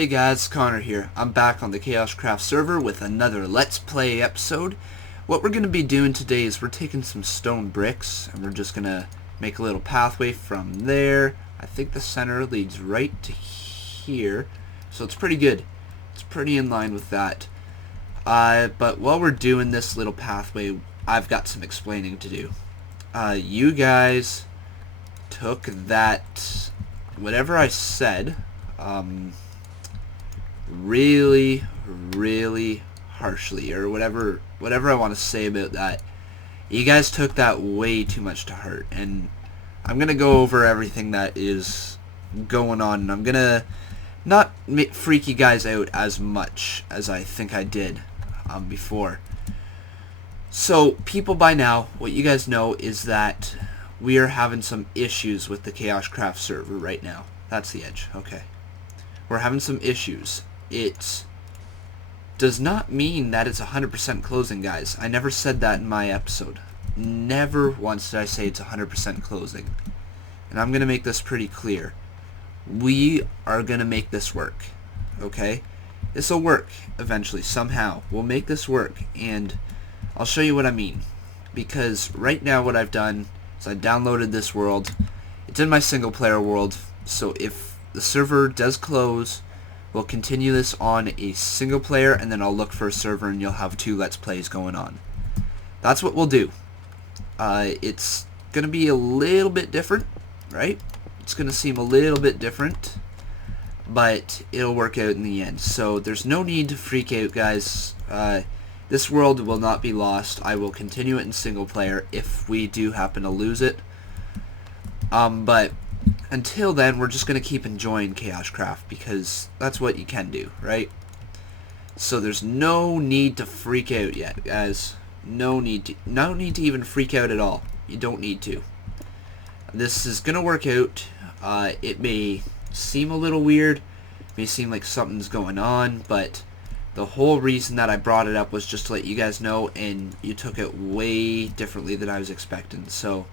Hey guys, Connor here. I'm back on the KaoshKraft server with another Let's Play episode. What we're going to be doing today is we're taking some stone bricks and we're just going to make a little pathway from there. I think the center leads right to here, so it's pretty good. It's pretty in line with that. But while we're doing this little pathway, I've got some explaining to do. You guys took that, whatever I said, really harshly, or whatever I want to say about that. You guys took that way too much to heart, and I'm gonna go over everything that is going on, and I'm gonna not freak you guys out as much as I think I did before. So people, by now, what you guys know is that we are having some issues with the KaoshKraft server right now. That's the edge. Okay, we're having some issues. It does not mean that it's 100% closing, guys. I never said that in my episode. Never once did I say it's 100% closing. And I'm going to make this pretty clear. We are going to make this work. Okay? This will work eventually, somehow. We'll make this work, and I'll show you what I mean. Because right now what I've done is I downloaded this world. It's in my single player world, so if the server does close, we'll continue this on a single player, and then I'll look for a server and you'll have 2 Let's Plays going on. That's what we'll do. It's going to be a little bit different, right? It's going to seem a little bit different, but it'll work out in the end. So there's no need to freak out, guys. This world will not be lost. I will continue it in single player if we do happen to lose it. But until then, we're just going to keep enjoying KaoshKraft, because that's what you can do, right? So there's no need to freak out yet, guys. No need to even freak out at all. You don't need to. This is going to work out. It may seem a little weird. It may seem like something's going on, but the whole reason that I brought it up was just to let you guys know, and you took it way differently than I was expecting. So,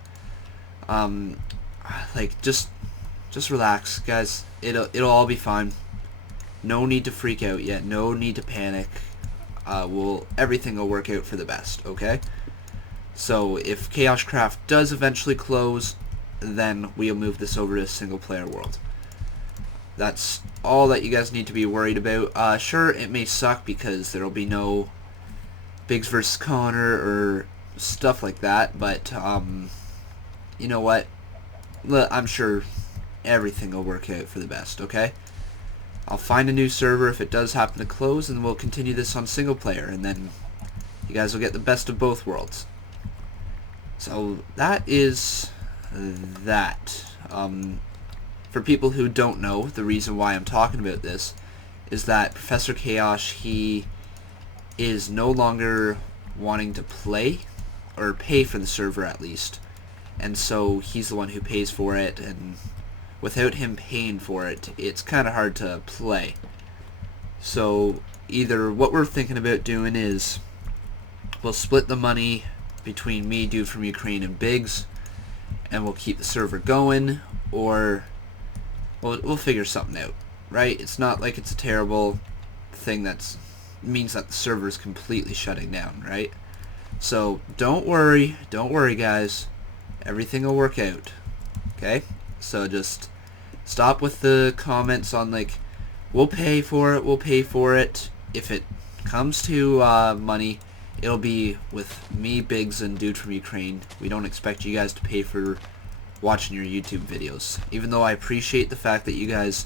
like, just relax, guys. It'll all be fine. No need to freak out yet. No need to panic. Everything will work out for the best, okay? So if KaoshKraft does eventually close, then we'll move this over to a single player world. That's all that you guys need to be worried about. Sure, it may suck because there'll be no Biggs versus Connor or stuff like that, but you know what? I'm sure everything will work out for the best, okay? I'll find a new server if it does happen to close, and we'll continue this on single player, and then you guys will get the best of both worlds. So that is that. For people who don't know, the reason why I'm talking about this is that Professor Kaosh, he is no longer wanting to play, or pay for the server at least. And so he's the one who pays for it, and without him paying for it, it's kind of hard to play. So either what we're thinking about doing is we'll split the money between me, Dude from Ukraine, and Biggs, and we'll keep the server going, or we'll figure something out, right? It's not like it's a terrible thing that means that the server is completely shutting down, right? So don't worry, guys. Everything will work out, okay? So just stop with the comments on like, we'll pay for it. If it comes to money, it'll be with me, Biggs, and Dude from Ukraine. We don't expect you guys to pay for watching your YouTube videos. Even though I appreciate the fact that you guys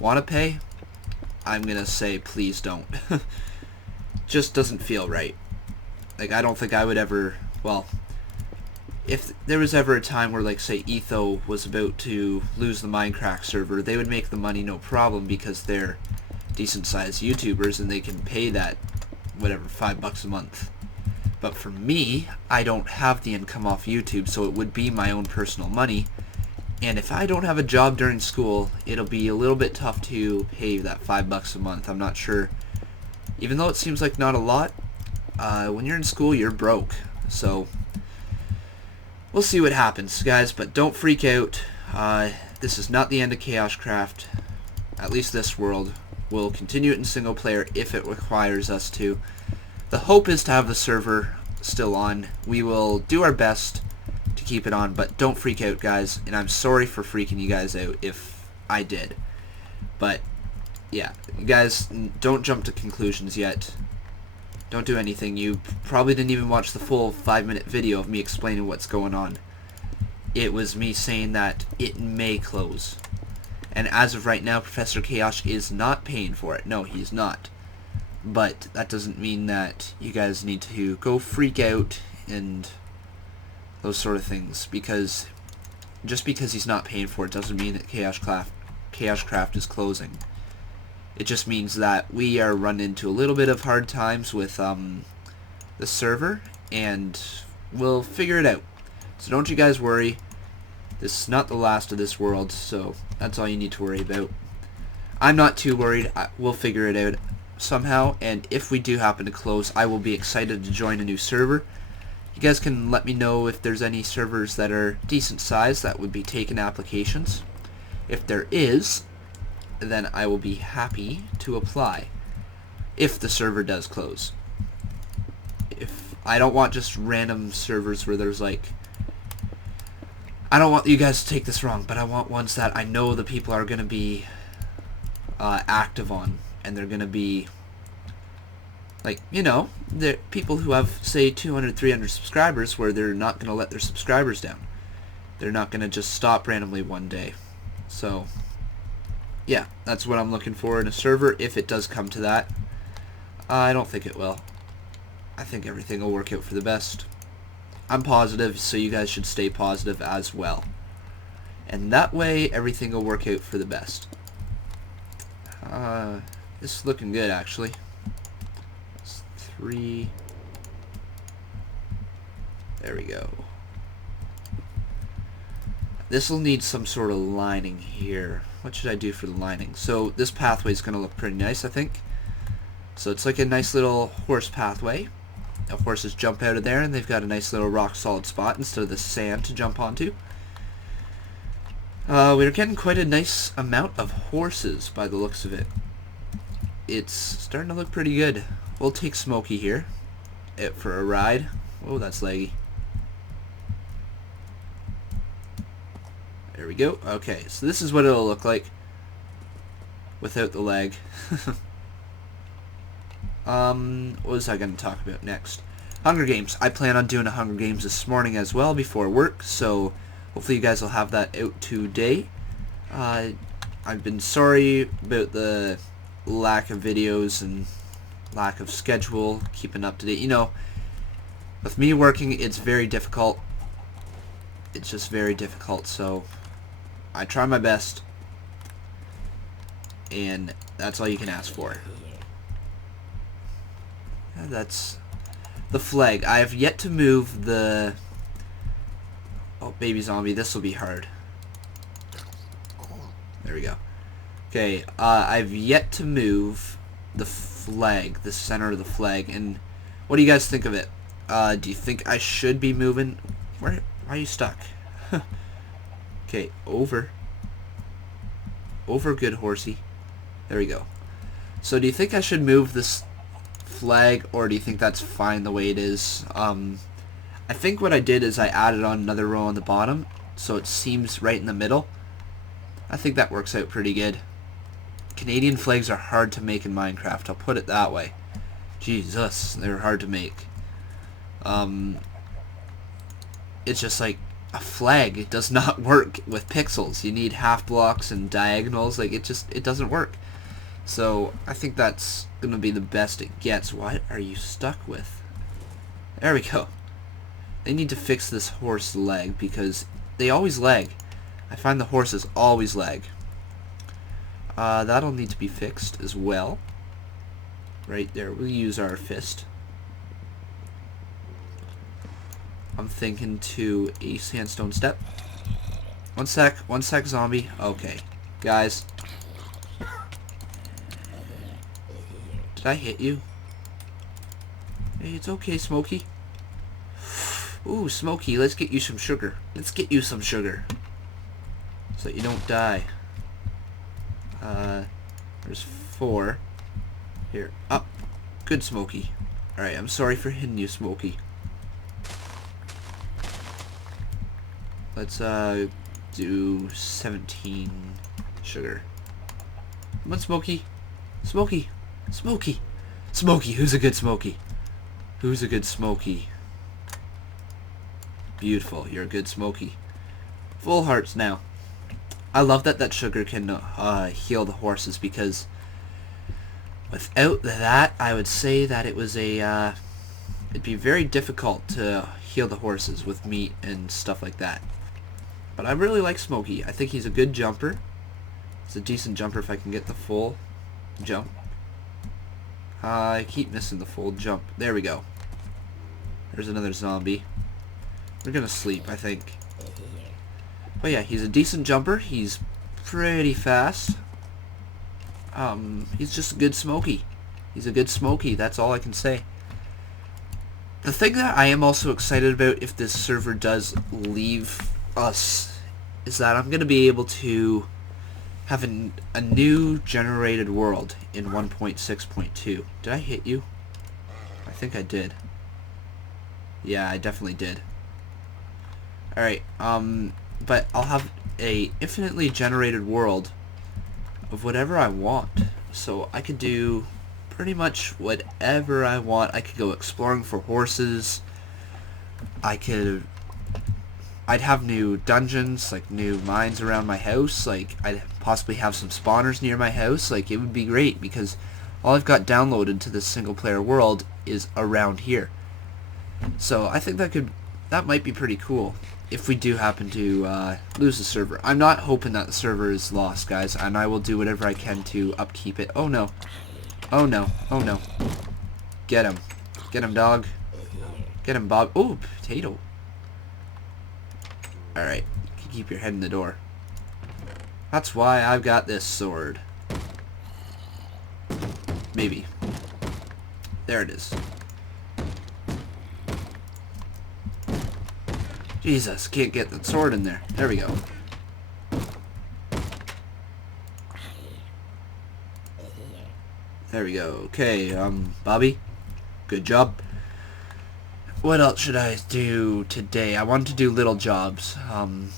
want to pay, I'm gonna say please don't. Just doesn't feel right. Like, I don't think I would ever, well, if there was ever a time where, like, say, Etho was about to lose the Minecraft server, they would make the money no problem because they're decent-sized YouTubers and they can pay that, whatever, $5 a month. But for me, I don't have the income off YouTube, so it would be my own personal money. And if I don't have a job during school, it'll be a little bit tough to pay that $5 a month. I'm not sure. Even though it seems like not a lot, when you're in school, you're broke. So we'll see what happens, guys, but don't freak out. This is not the end of KaoshKraft. At least this world. We'll continue it in single player if it requires us to. The hope is to have the server still on. We will do our best to keep it on, but don't freak out, guys, and I'm sorry for freaking you guys out if I did. But yeah, you guys, don't jump to conclusions yet. Don't do anything. You probably didn't even watch the full 5-minute video of me explaining what's going on. It was me saying that it may close. And as of right now, Professor Kaosh is not paying for it. No, he's not. But that doesn't mean that you guys need to go freak out and those sort of things. Because just because he's not paying for it doesn't mean that KaoshKraft is closing. It just means that we are running into a little bit of hard times with the server, and we'll figure it out. So don't you guys worry. This is not the last of this world, so that's all you need to worry about. I'm not too worried. We'll figure it out somehow, and if we do happen to close, I will be excited to join a new server. You guys can let me know if there's any servers that are decent size that would be taking applications. If there is, then I will be happy to apply if the server does close. If I don't want just random servers where there's like, I don't want you guys to take this wrong, but I want ones that I know the people are going to be active on, and they're going to be like, you know, they're people who have, say, 200, 300 subscribers, where they're not going to let their subscribers down. They're not going to just stop randomly one day. So yeah, that's what I'm looking for in a server, if it does come to that. I don't think it will. I think everything will work out for the best. I'm positive, so you guys should stay positive as well. And that way, everything will work out for the best. This is looking good, actually. It's 3. There we go. This will need some sort of lining here. What should I do for the lining? So this pathway is going to look pretty nice, I think. So it's like a nice little horse pathway. The horses jump out of there, and they've got a nice little rock solid spot instead of the sand to jump onto. We're getting quite a nice amount of horses by the looks of it. It's starting to look pretty good. We'll take Smokey here for a ride. Oh, that's laggy. There we go. Okay, so this is what it'll look like without the lag. What was I going to talk about next? Hunger Games. I plan on doing a Hunger Games this morning as well before work, so hopefully you guys will have that out today. I've been sorry about the lack of videos and lack of schedule, keeping up to date. You know, with me working, it's very difficult. It's just very difficult, so I try my best, and that's all you can ask for. That's the flag. I have yet to move the... Oh, baby zombie, this will be hard. There we go. Okay, I've yet to move the flag, the center of the flag, and what do you guys think of it? Do you think I should be moving... Why are you stuck? Okay, over. Over, good horsey. There we go. So do you think I should move this flag, or do you think that's fine the way it is? I think what I did is I added on another row on the bottom, so it seems right in the middle. I think that works out pretty good. Canadian flags are hard to make in Minecraft, I'll put it that way. Jesus, they're hard to make. It's just like a flag. It does not work with pixels. You need half blocks and diagonals. Like, it doesn't work. So I think that's gonna be the best it gets. What are you stuck with? There we go. They need to fix this horse leg, because they always lag. I find the horses always lag. That'll need to be fixed as well. Right there, we'll use our fist. I'm thinking to a sandstone step. One sec, zombie. Okay, guys. Did I hit you? Hey, it's okay, Smokey. Ooh, Smokey, let's get you some sugar. Let's get you some sugar. So that you don't die. There's 4. Here. Up. Good, Smokey. Alright, I'm sorry for hitting you, Smokey. Let's do 17 sugar. Come on, Smokey. Smokey. Smokey. Smokey. Who's a good Smokey? Who's a good Smokey? Beautiful. You're a good Smokey. Full hearts now. I love that sugar can heal the horses, because without that, I would say that it was a it'd be very difficult to heal the horses with meat and stuff like that. But I really like Smokey. I think he's a good jumper. He's a decent jumper if I can get the full jump. I keep missing the full jump. There we go. There's another zombie. We're gonna sleep, I think. But yeah, he's a decent jumper. He's pretty fast. He's just a good Smokey. He's a good Smokey. That's all I can say. The thing that I am also excited about if this server does leave us is that I'm gonna be able to have a new generated world in 1.6.2. Did I hit you? I think I did. Yeah, I definitely did. Alright, but I'll have a infinitely generated world of whatever I want. So I could do pretty much whatever I want. I could go exploring for horses. I'd have new dungeons, like new mines around my house. Like, I'd possibly have some spawners near my house. Like, it would be great, because all I've got downloaded to this single player world is around here. So I think that might be pretty cool if we do happen to lose the server. I'm not hoping that the server is lost, guys, and I will do whatever I can to upkeep it. Oh no. Oh no. Oh no. Get him. Get him, dog. Get him, Bob. Ooh, potato. Alright, keep your head in the door. That's why I've got this sword. Maybe. There it is. Jesus, can't get the sword in there. There we go. There we go. Okay, Bobby, good job. What else should I do today? I want to do little jobs. And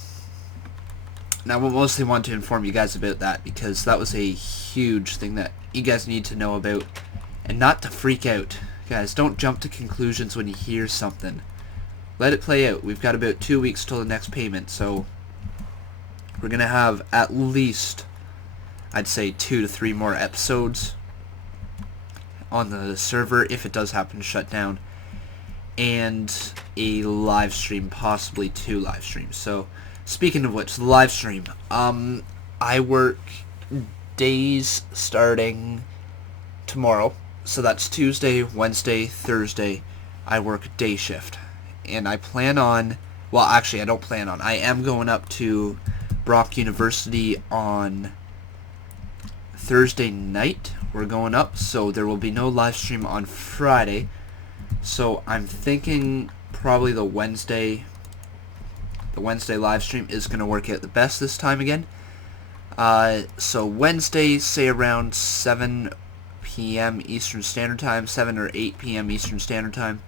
I mostly want to inform you guys about that, because that was a huge thing that you guys need to know about. And not to freak out. Guys, don't jump to conclusions when you hear something. Let it play out. We've got about 2 weeks till the next payment, so we're going to have at least, I'd say, 2 to 3 more episodes on the server if it does happen to shut down. And a live stream, possibly 2 live streams. So, speaking of which, the live stream. I work days starting tomorrow. So that's Tuesday, Wednesday, Thursday. I work day shift. And I plan on, well, actually, I don't plan on. I am going up to Brock University on Thursday night. We're going up, so there will be no live stream on Friday. So I'm thinking probably the Wednesday live stream is going to work out the best this time again. So Wednesday, say around 7 p.m. Eastern Standard Time, 7 or 8 p.m. Eastern Standard Time.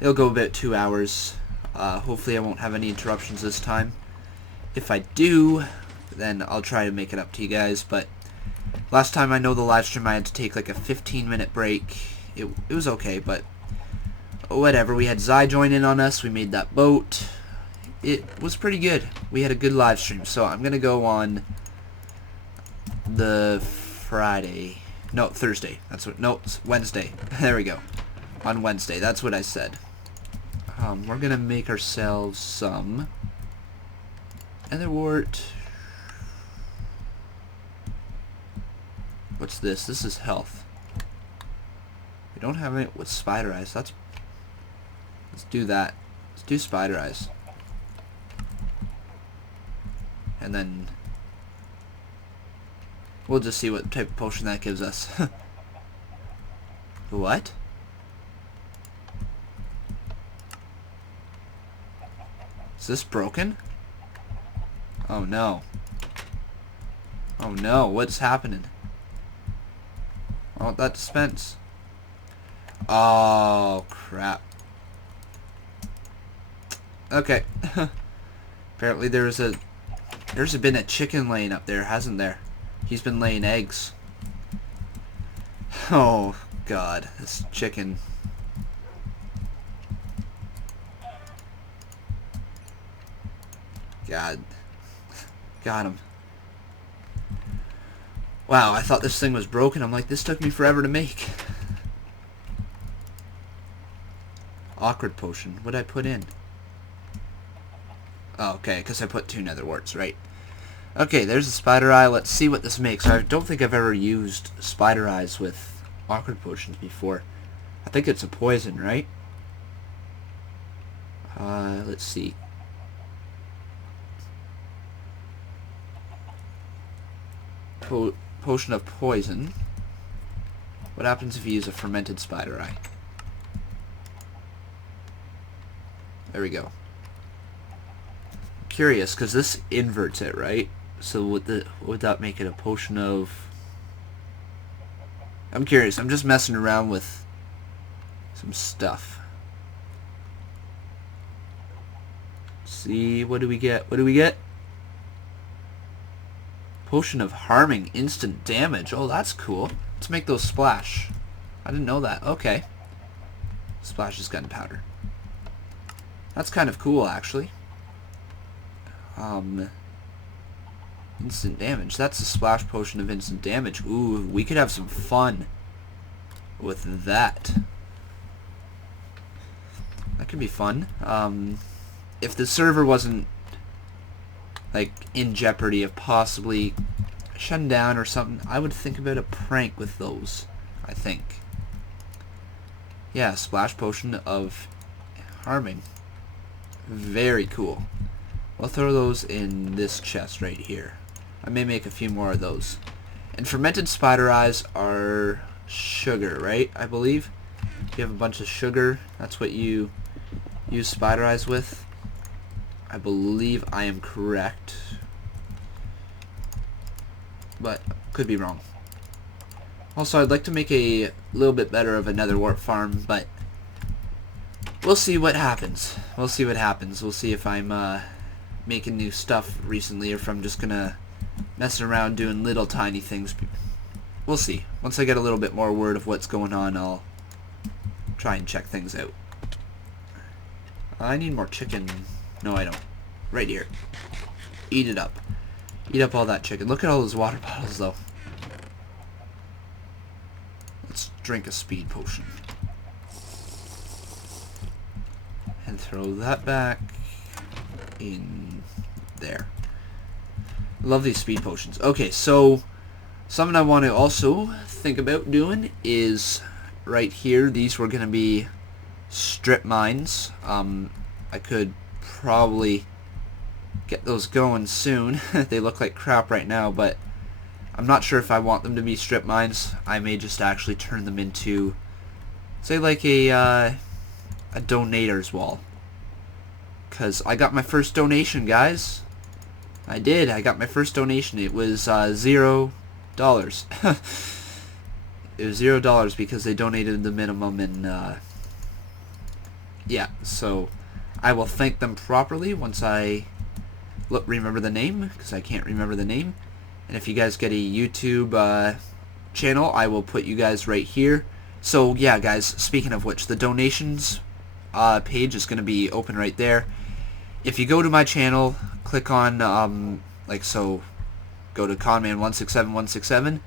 It'll go about 2 hours. Hopefully I won't have any interruptions this time. If I do, then I'll try to make it up to you guys. But last time I know the live stream I had to take like a 15-minute break. It was okay, but whatever. We had Zai join in on us. We made that boat. It was pretty good. We had a good live stream. So I'm going to go on the Friday. No, Thursday. That's what. No, it's Wednesday. There we go. On Wednesday. That's what I said. We're going to make ourselves some Etherwort. What's this? This is health. We don't have any with spider eyes. Let's do that. Let's do spider eyes. And then we'll just see what type of potion that gives us. What? Is this broken? Oh no. Oh no, what's happening? want that dispense. Oh, crap. Okay. Apparently there's been a chicken laying up there, hasn't there? He's been laying eggs. Oh, God. This chicken. God. Got him. Wow, I thought this thing was broken. I'm like, this took me forever to make. Awkward potion. What'd I put in? Oh, okay, because I put 2 nether warts, right. Okay, there's a spider eye. Let's see what this makes. I don't think I've ever used spider eyes with awkward potions before. I think it's a poison, right? Let's see. Potion of poison. What happens if you use a fermented spider eye? There we go. Curious, because this inverts it, right? So would that make it a potion of... I'm curious. I'm just messing around with some stuff. See, what do we get? What do we get? Potion of harming instant damage. Oh, that's cool. Let's make those splash. I didn't know that. Okay. Splash is gunpowder. That's kind of cool, actually. Instant damage. That's a splash potion of instant damage. Ooh, we could have some fun with that. That could be fun. If the server wasn't like in jeopardy of possibly shutting down or something, I would think about a prank with those, I think. Yeah, splash potion of harming. Very cool. We'll throw those in this chest right here. I may make a few more of those. And fermented spider eyes are sugar, right? I believe. If you have a bunch of sugar, that's what you use spider eyes with. I believe I am correct. But could be wrong. Also, I'd like to make a little bit better of a nether wart farm, but we'll see what happens. We'll see what happens. We'll see if I'm making new stuff recently, or if I'm just gonna mess around doing little tiny things. We'll see. Once I get a little bit more word of what's going on, I'll try and check things out. I need more chicken. No, I don't. Right here. Eat it up. Eat up all that chicken. Look at all those water bottles, though. Let's drink a speed potion. And throw that back in there. Love these speed potions. Okay, so something I want to also think about doing is right here. These were going to be strip mines. I could probably get those going soon. They look like crap right now, but I'm not sure if I want them to be strip mines. I may just actually turn them into, say, like a donator's wall. Because I got my first donation, guys. I did. I got my first donation. It was $0. It was $0 because they donated the minimum, and yeah, so I will thank them properly once I remember the name, because I can't remember the name. And if you guys get a YouTube channel, I will put you guys right here. So yeah, guys, speaking of which, the donations page is going to be open right there. If you go to my channel, click on go to Conman167167.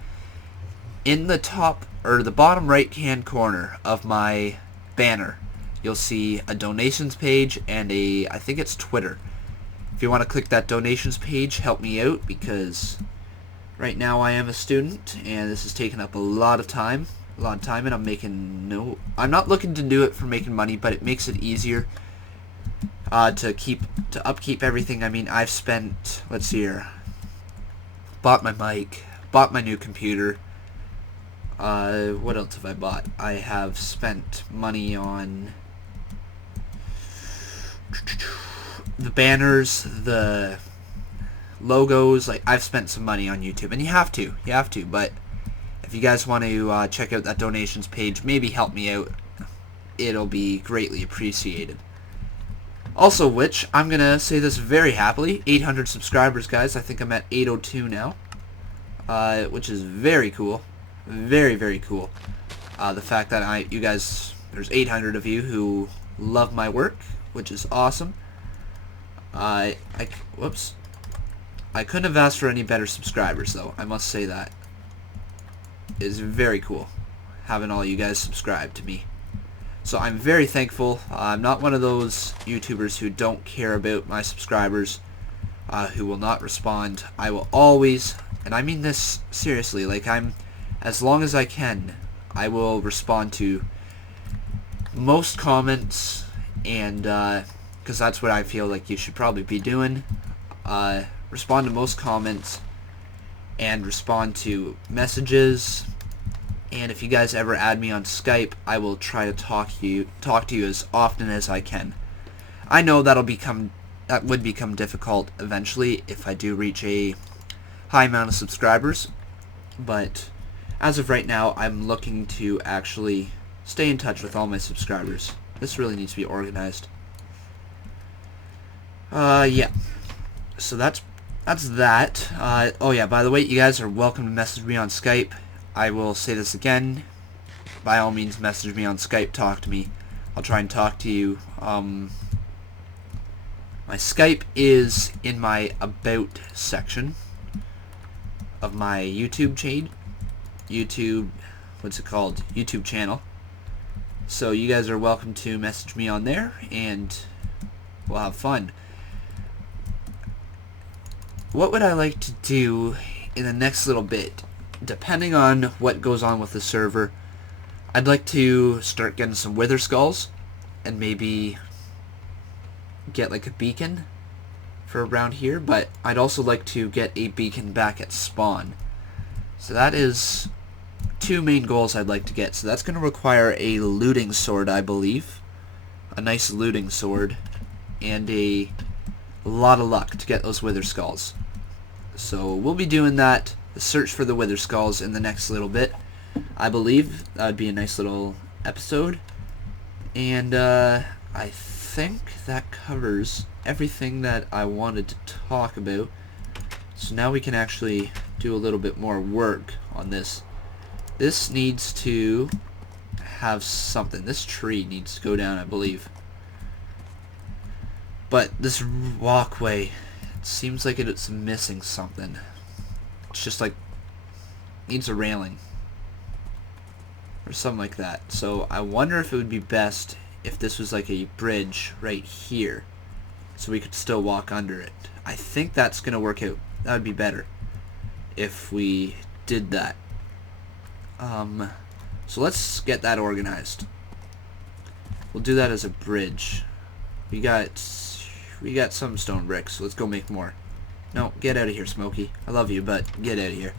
In the top or the bottom right hand corner of my banner, you'll see a donations page and I think it's Twitter. If you want to click that donations page, help me out, because right now I am a student and this is taking up a lot of time, and I'm not looking to do it for making money, but it makes it easier to upkeep everything. I mean, I've spent, let's see here, bought my mic, bought my new computer. What else have I bought? I have spent money on the banners, the logos. Like, I've spent some money on YouTube, and you have to, but if you guys want to check out that donations page, maybe help me out, it'll be greatly appreciated. Also, which, I'm going to say this very happily, 800 subscribers, guys. I think I'm at 802 now, which is very cool. Very, very cool. The fact that you guys, there's 800 of you who love my work, which is awesome. Whoops. I couldn't have asked for any better subscribers, though. I must say that. It's very cool having all you guys subscribe to me. So I'm very thankful. I'm not one of those YouTubers who don't care about my subscribers, who will not respond. I will always, and I mean this seriously, like as long as I can, I will respond to most comments, and because that's what I feel like you should probably be doing. Respond to most comments and respond to messages. And if you guys ever add me on Skype, I will try to talk to you as often as I can. I know that would become difficult eventually if I do reach a high amount of subscribers, but as of right now, I'm looking to actually stay in touch with all my subscribers. This really needs to be organized. Yeah. So that's that. Oh yeah, by the way, you guys are welcome to message me on Skype. I will say this again. By all means, message me on Skype. Talk to me. I'll try and talk to you. My Skype is in my About section of my YouTube YouTube channel. So you guys are welcome to message me on there, and we'll have fun. What would I like to do in the next little bit? Depending on what goes on with the server, I'd like to start getting some wither skulls and maybe get like a beacon for around here, but I'd also like to get a beacon back at spawn. So that is two main goals I'd like to get. So that's going to require a looting sword, I believe. A nice looting sword and a lot of luck to get those wither skulls. So we'll be doing that, the search for the wither skulls, in the next little bit. I believe that would be a nice little episode. And I think that covers everything that I wanted to talk about. So now we can actually do a little bit more work on this. This needs to have something. This tree needs to go down, I believe. But this walkway, it seems like it's missing something. It's just like, needs a railing. Or something like that. So I wonder if it would be best if this was like a bridge right here. So we could still walk under it. I think that's going to work out. That would be better if we did that. So let's get that organized. We'll do that as a bridge. We got some stone bricks, so let's go make more. No, get out of here, Smokey. I love you, but get out of here.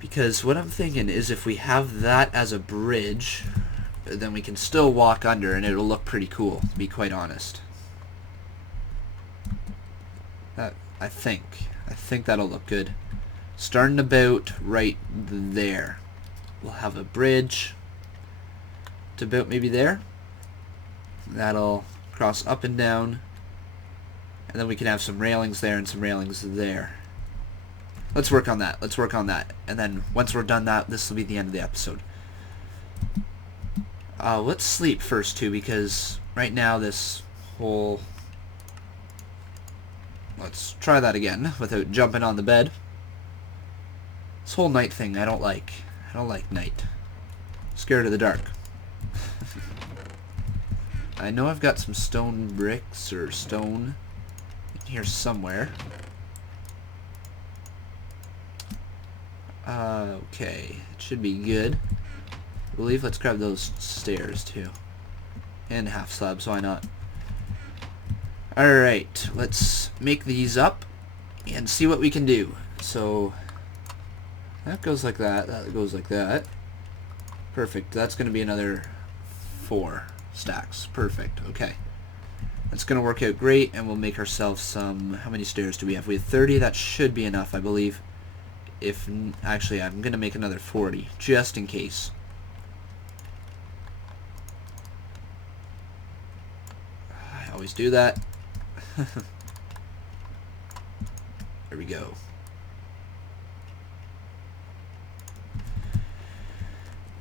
Because what I'm thinking is if we have that as a bridge, then we can still walk under and it'll look pretty cool, to be quite honest. I think that'll look good. Starting about right there. We'll have a bridge to about maybe there. That'll cross up and down. And then we can have some railings there and some railings there. Let's work on that. Let's work on that. And then once we're done that, this will be the end of the episode. Let's sleep first too, because right now this whole... Let's try that again without jumping on the bed. This whole night thing I don't like. I don't like night. I'm scared of the dark. I know I've got some stone bricks or stone in here somewhere. Okay, it should be good. I believe let's grab those stairs too. And half slabs, why not? Alright, let's make these up and see what we can do. So, that goes like that, that goes like that. Perfect, that's going to be another 4 stacks. Perfect, okay. That's going to work out great, and we'll make ourselves some... How many stairs do we have? We have 30, that should be enough, I believe. Actually, I'm gonna make another 40 just in case. I always do that. There we go.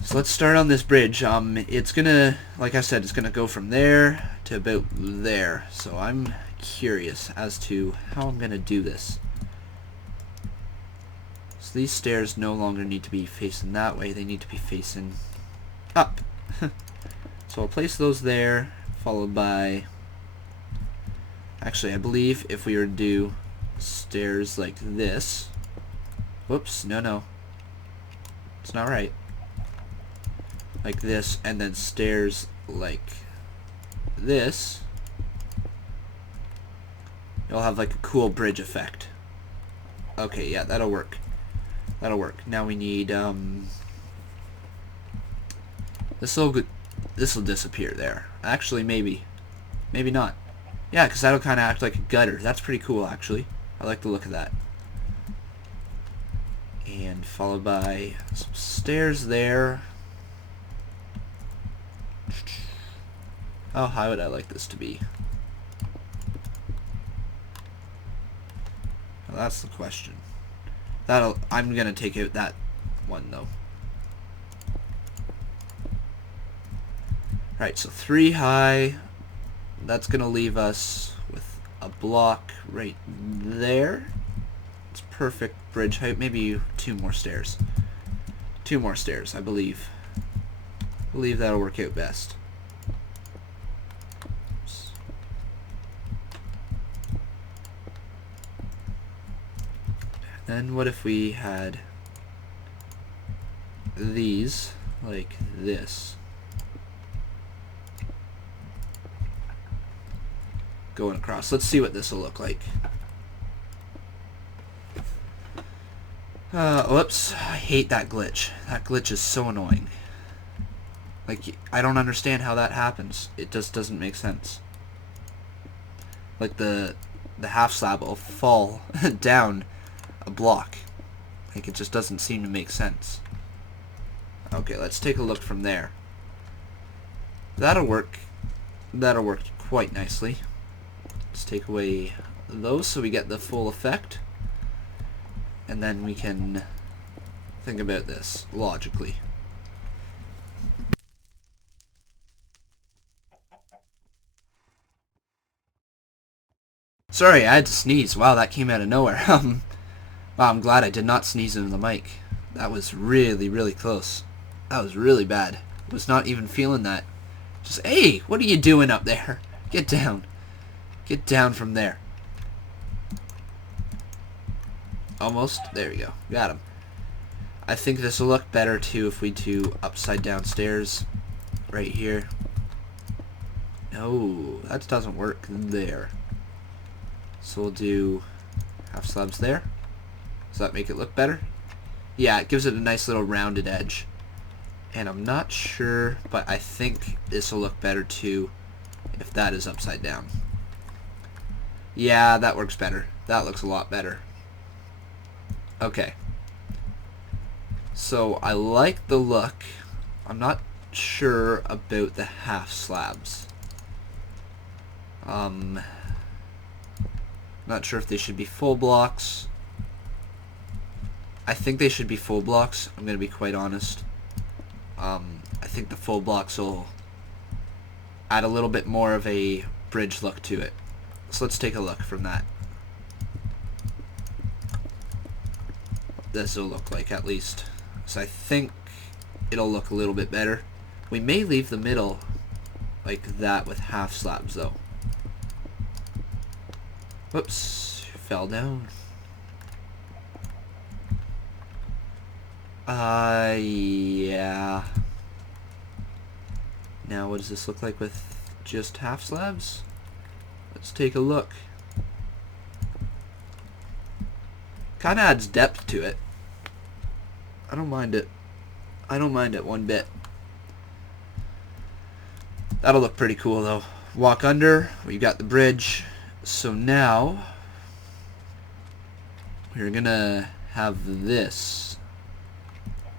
So let's start on this bridge. It's gonna, like I said, it's gonna go from there to about there. So I'm curious as to how I'm gonna do this. So these stairs no longer need to be facing that way. They need to be facing up. So I'll place those there, followed by... Actually, I believe if we were to do stairs like this... Whoops, no. It's not right. Like this, and then stairs like this. You'll have like a cool bridge effect. Okay, yeah, that'll work. That'll work. Now we need, this'll disappear there. Actually, maybe not. Yeah, because that'll kind of act like a gutter. That's pretty cool, actually. I like the look of that. And followed by some stairs there. How high would I like this to be? Well, that's the question. I'm gonna take out that one though. Right, so 3 high. That's gonna leave us with a block right there. It's perfect bridge height. Maybe 2 more stairs. 2 more stairs, I believe. I believe that'll work out best. Oops. Then what if we had these like this? Going across. Let's see what this will look like. Whoops. I hate that glitch. That glitch is so annoying. Like, I don't understand how that happens. It just doesn't make sense. Like, the half slab will fall down a block. Like, it just doesn't seem to make sense. Okay, let's take a look from there. That'll work. That'll work quite nicely. Let's take away those so we get the full effect. And then we can think about this logically. Sorry, I had to sneeze. Wow, that came out of nowhere. Wow, I'm glad I did not sneeze into the mic. That was really, really close. That was really bad. I was not even feeling that. Just, hey, what are you doing up there? Get down. Get down from there. Almost. There we go. Got him. I think this will look better too if we do upside down stairs right here. No, that doesn't work there. So we'll do half slabs there. Does that make it look better? Yeah, it gives it a nice little rounded edge. And I'm not sure, but I think this will look better too if that is upside down. Yeah, that works better. That looks a lot better. Okay. So I like the look. I'm not sure about the half slabs. Not sure if they should be full blocks. I think they should be full blocks. I'm going to be quite honest. I think the full blocks will add a little bit more of a bridge look to it. So let's take a look from that. This will look like at least. So I think it'll look a little bit better. We may leave the middle like that with half slabs though. Whoops, fell down. Yeah. Now what does this look like with just half slabs? Let's take a look. Kinda adds depth to it. I don't mind it. I don't mind it one bit. That'll look pretty cool though. Walk under, we got the bridge. So now we're gonna have this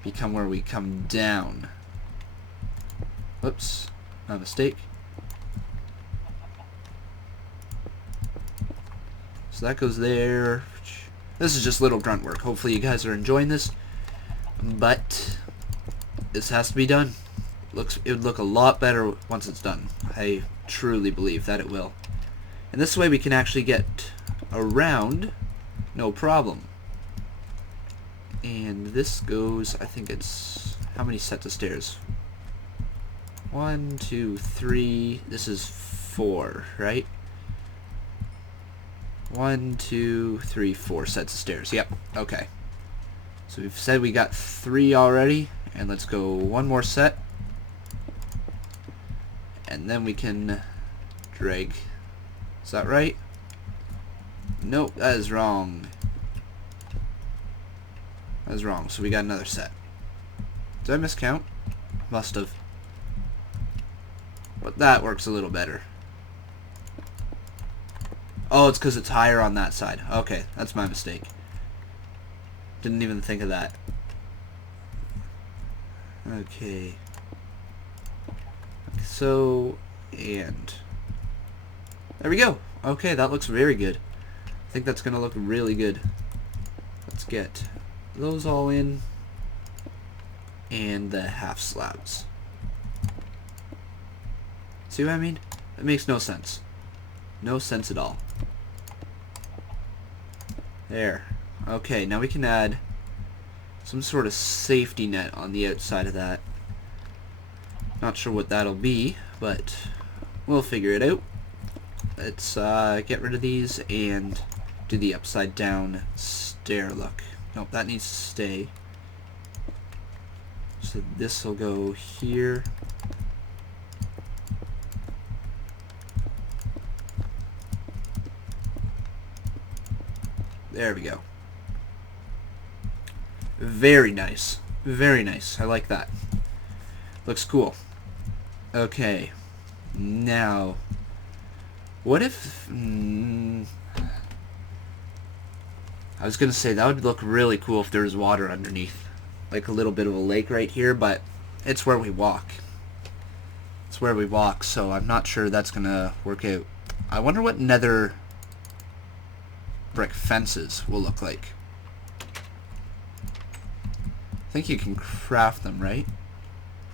become where we come down. Whoops, my mistake. So that goes there. This is just little grunt work. Hopefully you guys are enjoying this. But this has to be done. It would look a lot better once it's done. I truly believe that it will. And this way we can actually get around no problem. And this goes, I think it's, how many sets of stairs? 1, 2, 3, this is 4, right? 1, 2, 3, 4 sets of stairs. Yep, okay. So we've said we got 3 already, and let's go one more set. And then we can drag. Is that right? Nope, that is wrong. That is wrong, so we got another set. Did I miscount? Must have. But that works a little better. Oh, it's because it's higher on that side. Okay, that's my mistake. Didn't even think of that. Okay. So, and there we go. Okay, that looks very good. I think that's going to look really good. Let's get those all in. And the half slabs. See what I mean? It makes no sense. No sense at all. There. Okay, now we can add some sort of safety net on the outside of that. Not sure what that'll be, but we'll figure it out. Let's get rid of these and do the upside down stair look. Nope, that needs to stay. So this will go here. There we go. Very nice. Very nice. I like that. Looks cool. Okay. Now, what if... I was going to say that would look really cool if there was water underneath. Like a little bit of a lake right here, but it's where we walk. It's where we walk, so I'm not sure that's going to work out. I wonder what nether brick fences will look like. I think you can craft them, right?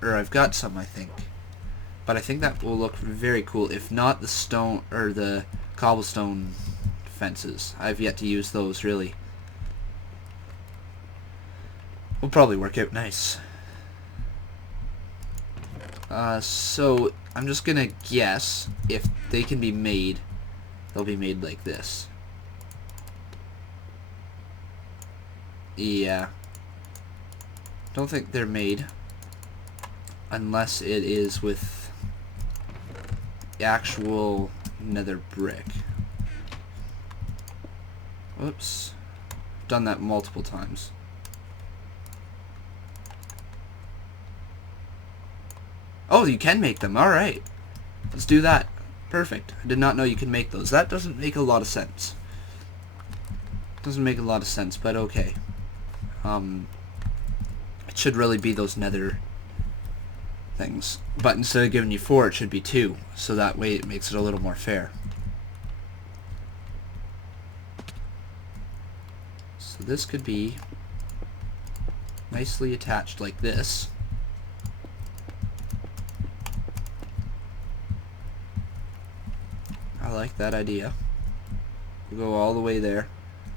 Or I've got some, I think. But I think that will look very cool. If not the stone or the cobblestone fences. I've yet to use those, really. Will probably work out nice. So I'm just gonna guess if they can be made, they'll be made like this. Yeah. Don't think they're made unless it is with actual nether brick. Whoops. Done that multiple times. Oh, you can make them. Alright. Let's do that. Perfect. I did not know you could make those. That doesn't make a lot of sense. Doesn't make a lot of sense, but okay. It should really be those nether things. But instead of giving you 4, it should be 2. So that way it makes it a little more fair. So this could be nicely attached like this. I like that idea. We'll go all the way there.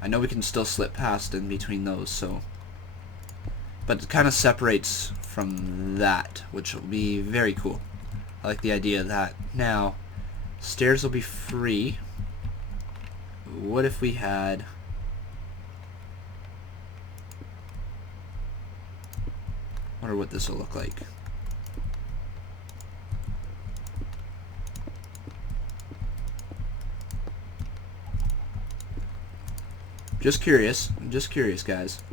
I know we can still slip past in between those, so... But it kind of separates from that, which will be very cool. I like the idea of that. Now, stairs will be free. What if we had... I wonder what this will look like. Just curious. I'm just curious, guys.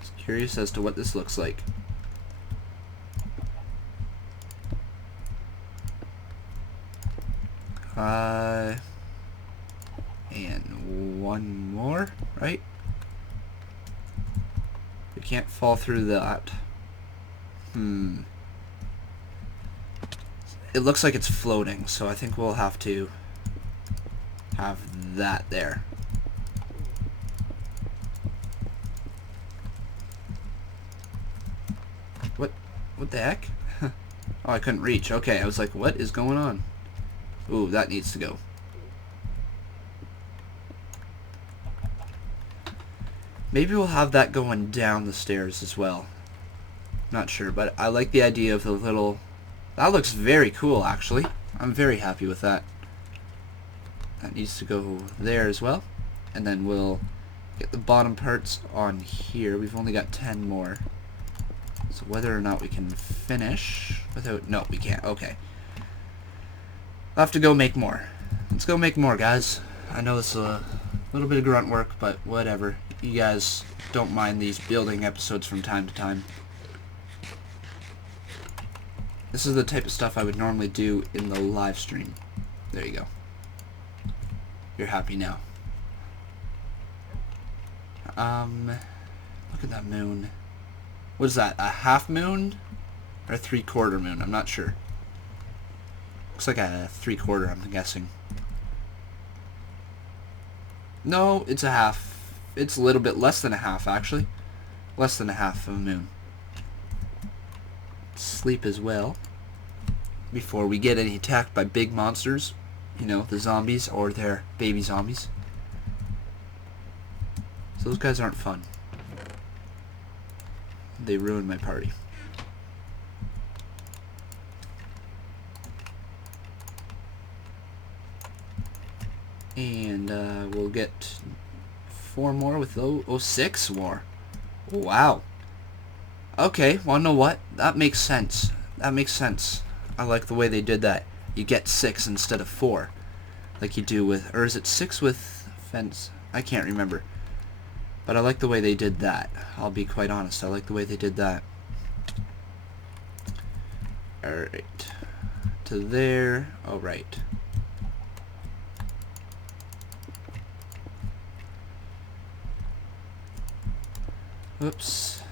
Just curious as to what this looks like. And one more, right? We can't fall through that. It looks like it's floating, so I think we'll have to have that there. What the heck? Oh, I couldn't reach. Okay, I was like, what is going on? Ooh, that needs to go. Maybe we'll have that going down the stairs as well. Not sure, but I like the idea of the little... That looks very cool, actually. I'm very happy with that. That needs to go there as well. And then we'll get the bottom parts on here. We've only got 10 more. So whether or not we can finish without... No, we can't. Okay. I'll have to go make more. Let's go make more, guys. I know it's a little bit of grunt work, but whatever. You guys don't mind these building episodes from time to time. This is the type of stuff I would normally do in the live stream. There you go. You're happy now. Look at that moon. What is that? A half moon? Or a 3/4 moon? I'm not sure. Looks like a 3/4, I'm guessing. No, it's a half. It's a little bit less than a half, actually. Less than a half of a moon. Sleep as well. Before we get any attacked by big monsters. You know, the zombies or their baby zombies. So those guys aren't fun. They ruined my party. And we'll get 4 more with those. Oh, 6 more. Wow. Okay, well, know what? That makes sense. That makes sense. I like the way they did that. You get 6 instead of 4. Like you do with... Or is it 6 with fence? I can't remember. But I like the way they did that. I'll be quite honest. I like the way they did that. Alright. To there. Alright. Oops.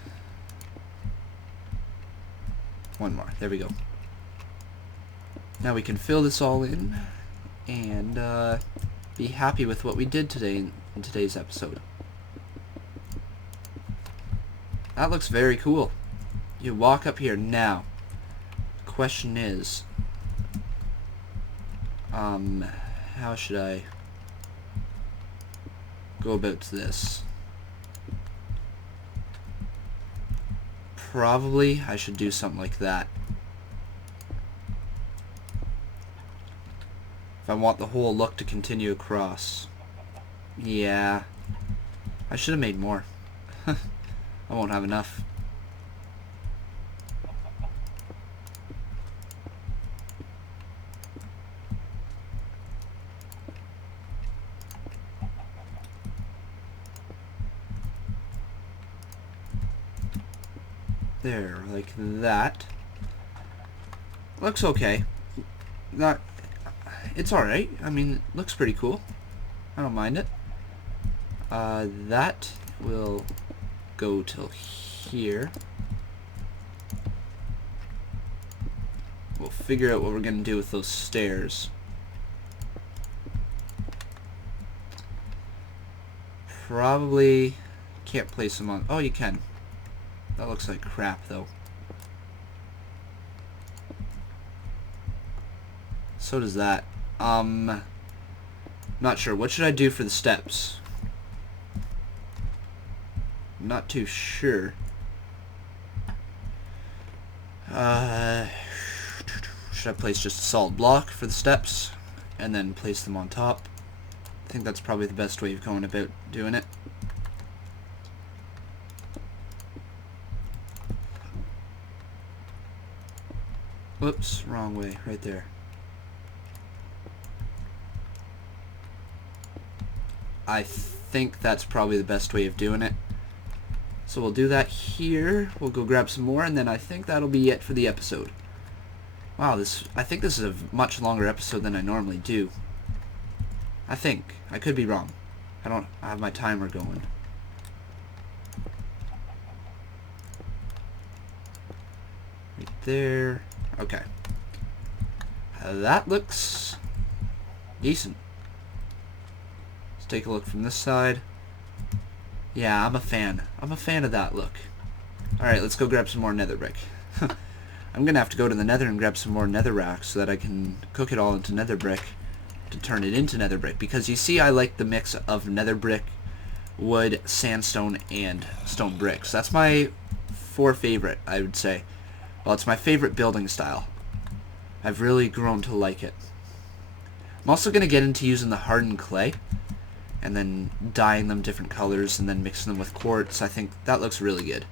1 more. There we go. Now we can fill this all in and be happy with what we did today in today's episode. That looks very cool. You walk up here now. The question is, how should I go about this? Probably I should do something like that. If I want the whole look to continue across. Yeah. I should have made more. I won't have enough. There, like that. Looks okay. Not... It's alright. I mean, it looks pretty cool. I don't mind it. That will go till here. We'll figure out what we're going to do with those stairs. Probably can't place them on... Oh, you can. That looks like crap, though. So does that. Not sure. What should I do for the steps? I'm not too sure. Should I place just a solid block for the steps and then place them on top? I think that's probably the best way of going about doing it. Whoops, wrong way, right there. I think that's probably the best way of doing it. So we'll do that here. We'll go grab some more, and then I think that'll be it for the episode. Wow, I think this is a much longer episode than I normally do. I think. I could be wrong. I have my timer going. there. Okay. That looks decent. Let's take a look from this side. Yeah, I'm a fan. I'm a fan of that look. Alright, let's go grab some more nether brick. I'm gonna have to go to the nether and grab some more netherrack so that I can cook it all into nether brick to turn it into nether brick. Because you see, I like the mix of nether brick, wood, sandstone, and stone bricks. That's my favorite, I would say. Well, it's my favorite building style. I've really grown to like it. I'm also going to get into using the hardened clay and then dyeing them different colors and then mixing them with quartz. I think that looks really good.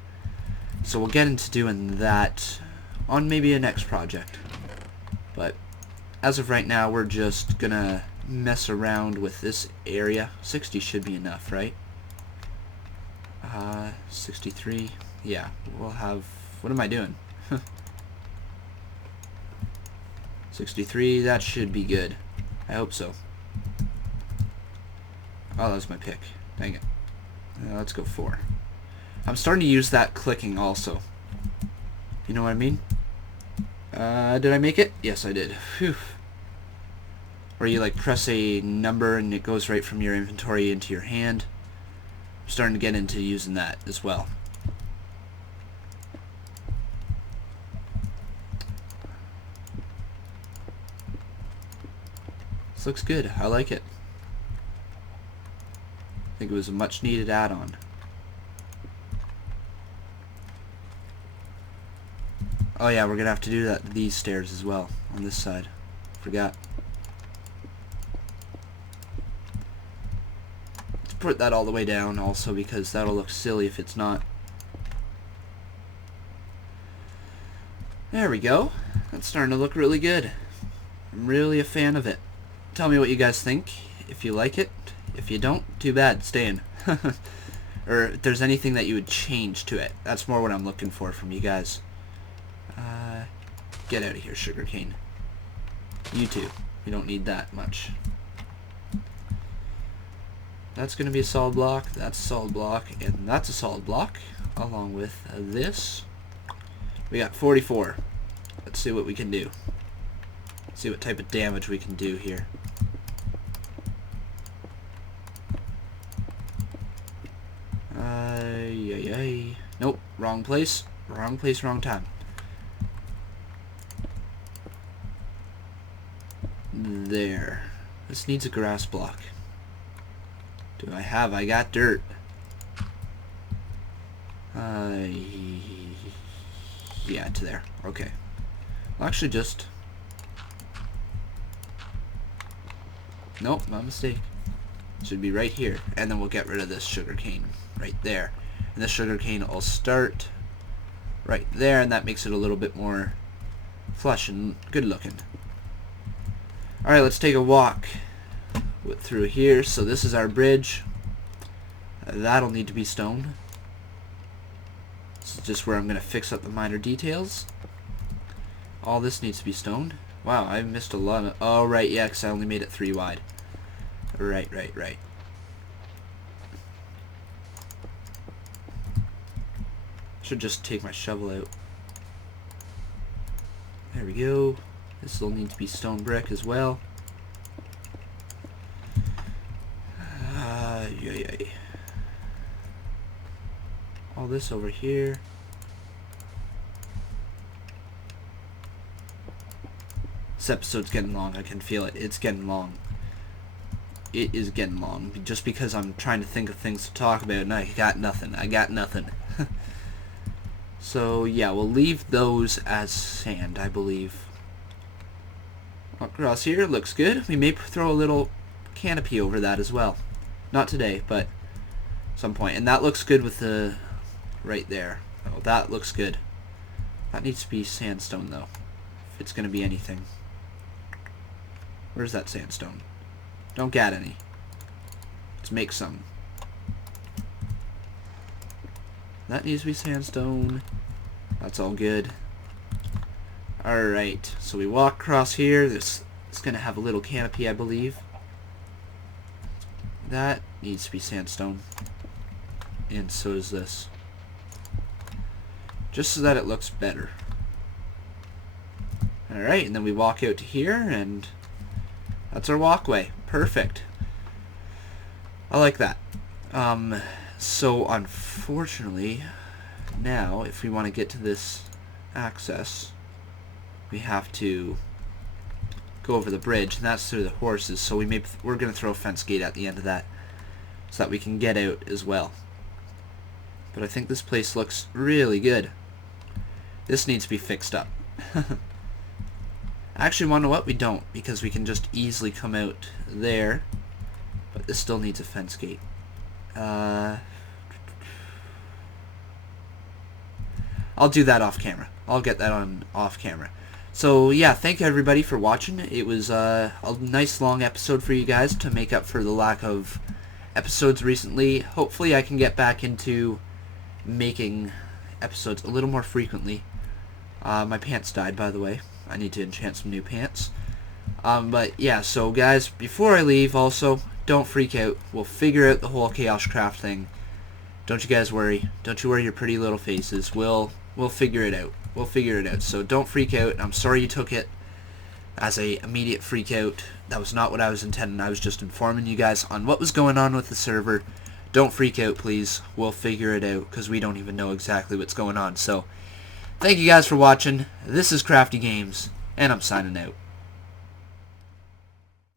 So we'll get into doing that on maybe a next project. But as of right now, we're just going to mess around with this area. 60 should be enough, right? 63. Yeah, we'll have... What am I doing? 63, that should be good. I hope so. Oh, that was my pick. Dang it. Let's go 4. I'm starting to use that clicking also. You know what I mean? Did I make it? Yes, I did. Phew. Where you like press a number and it goes right from your inventory into your hand. I'm starting to get into using that as well. This looks good. I like it. I think it was a much needed add-on. Oh yeah, we're gonna have to do that these stairs as well on this side. Forgot. Let's put that all the way down also because that'll look silly if it's not. There we go. That's starting to look really good. I'm really a fan of it. Tell me what you guys think. If you like it. If you don't, too bad. Stay in. Or if there's anything that you would change to it. That's more what I'm looking for from you guys. Get out of here, sugarcane. You too. You don't need that much. That's going to be a solid block. That's a solid block. And that's a solid block. Along with this. We got 44. Let's see what we can do. See what type of damage we can do here. Nope, wrong place. Wrong place, wrong time. There. This needs a grass block. Do I have? I got dirt. Yeah, to there. Okay. I'll actually just... Nope, my mistake. Should be right here. And then we'll get rid of this sugarcane right there. And the sugarcane will start right there, and that makes it a little bit more flush and good looking. Alright, let's take a walk through here. So this is our bridge. That'll need to be stone. This is just where I'm going to fix up the minor details. All this needs to be stone. Wow, I missed a lot of... Oh, right, yeah, because I only made it 3 wide. Right. Should just take my shovel out. There we go. This will need to be stone brick as well. Yay. All this over here. This episode's getting long. I can feel it. It's getting long. It is getting long. Just because I'm trying to think of things to talk about and I got nothing. So, yeah, we'll leave those as sand, I believe. Across here, looks good. We may throw a little canopy over that as well. Not today, but some point. And that looks good with the... right there. Oh, that looks good. That needs to be sandstone, though. If it's going to be anything. Where's that sandstone? Don't get any. Let's make some. That needs to be sandstone. That's all good. Alright, so we walk across here. This is going to have a little canopy, I believe. That needs to be sandstone. And so does this. Just so that it looks better. Alright, and then we walk out to here, and that's our walkway. Perfect. I like that. So unfortunately, now if we want to get to this access, we have to go over the bridge, and that's through the horses. So we're going to throw a fence gate at the end of that, so that we can get out as well. But I think this place looks really good. This needs to be fixed up. Actually, want to know what? We don't, because we can just easily come out there. But this still needs a fence gate. I'll do that off camera. I'll get that on off camera. So yeah, thank you everybody for watching. It was a nice long episode for you guys to make up for the lack of episodes recently. Hopefully I can get back into making episodes a little more frequently. My pants died, by the way. I need to enchant some new pants. But yeah, so guys, before I leave, also, don't freak out. We'll figure out the whole KaoshKraft thing. Don't you guys worry. Don't you worry your pretty little faces. We'll figure it out. We'll figure it out. So don't freak out. I'm sorry you took it as a immediate freak out. That was not what I was intending. I was just informing you guys on what was going on with the server. Don't freak out, please. We'll figure it out, because we don't even know exactly what's going on. So thank you guys for watching. This is Crafty Games, and I'm signing out.